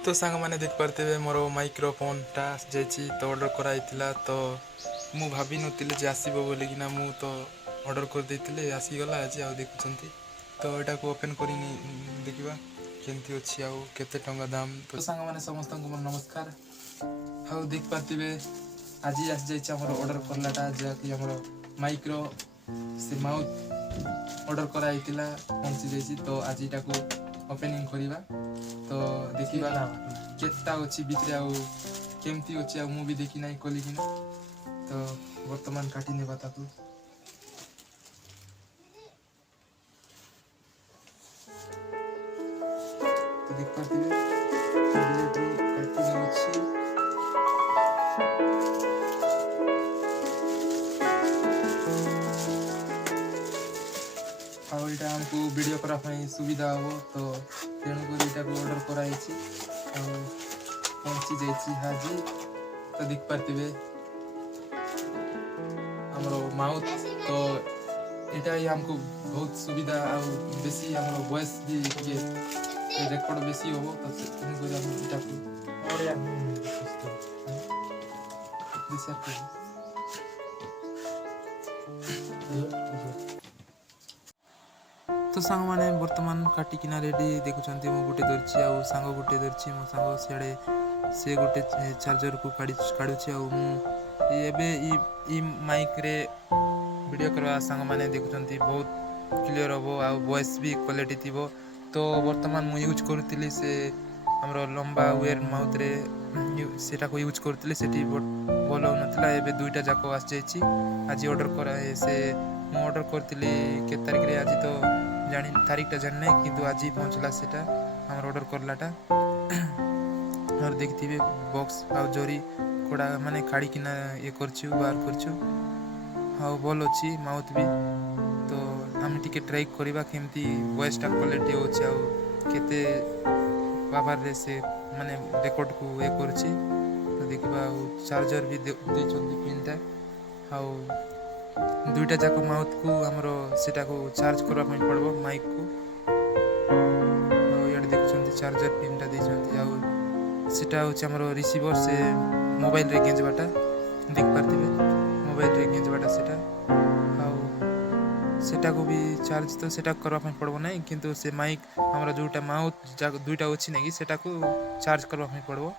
तो सांग मैंने देख पारे मोर माइक्रोफोनटा जाइए तो ऑर्डर कराइला तो मु भाभी नी जे आसो बोलिकिना मु तो ऑर्डर कर देते आसीगला आज आ देखुं तो यहाँ को ओपन कर देखा केमती अच्छी आउ केते टंका दाम तो सांग मैंने समस्त को मोर नमस्कार हाँ देख पारे आज आसी जाइए ऑर्डर करलाटा जहाँकि आम माइक्रो से माउथ ऑर्डर कराइला पहुँची जाइए तो आज को ओपनिंग करवा तो देखा केता अच्छी भितर आमती अच्छे मु भी देखी ना कल तो बर्तमान काटी नेबा ताकू तो देख पारे काटी अच्छी आईटा आमको वीडियो करने सुविधा हम तो तेणुक यहाँ को ऑर्डर कराई पहुँची जाइए हाजी तो देख पारे आमर माउथ तो यहाँ ही आमको बहुत सुविधा आ बेसी आम वॉइस भी रेकर्ड बेसी हम तो तो सांग मैंने बर्तमान काटिकिना रेडी देखुं मु गोटे धरची आ सांग गोटे धरची मो सांग सियाड़े से गोटे चार्जर को काढ़ुची आ माइक रे वीडियो करवा सांग मैंने देखुं बहुत क्लियर हम आ वॉइस भी क्वालिटी थी तो बर्तमान मु यूज करुली से आमर लंबा वेयर माउथ रे सेटा को यूज करुली से भल होना एवं दुईटा जाक आसी जाइए आज ऑर्डर कर से मु ऑर्डर करी के तारिख रे आज तो जानी तारीखटा जानी ना किंतु आज ही पहुँचला सेटा आमर ऑर्डर करलाटा और देखिए बॉक्स आ जरी कोड़ा माने काढ़ी किना ये करछु बाहर करछु हाँ भल अच्छी माउथ भी तो आम टिके ट्राई करवा केमती वॉइसटा क्वालिटी होची आ केते पावर रे से माने रेकॉर्ड को ये करछि तो देखबा चार्जर भी देछंती पिनटा आ दुईटा जाक माउथ को आमर सेटा को चार्ज करबा पई पड़बो माइक को यार देखुं चार्जर पिनटा देछंती आ सेटा होची आमर रिसीवर से मोबाइल रे गेंजबाटा देख पारथिबे मोबाइल रे गेंजबाटा सेटा आ सेटा को भी चार्ज तो सेटा करबा पई पड़बो नै किंतु से माइक आमर जोटा माउथ जाक दुईटा अछि नै कि सेटा को चार्ज करबा पई पड़बो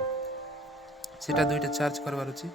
सेटा दुईटा चार्ज करबार अछि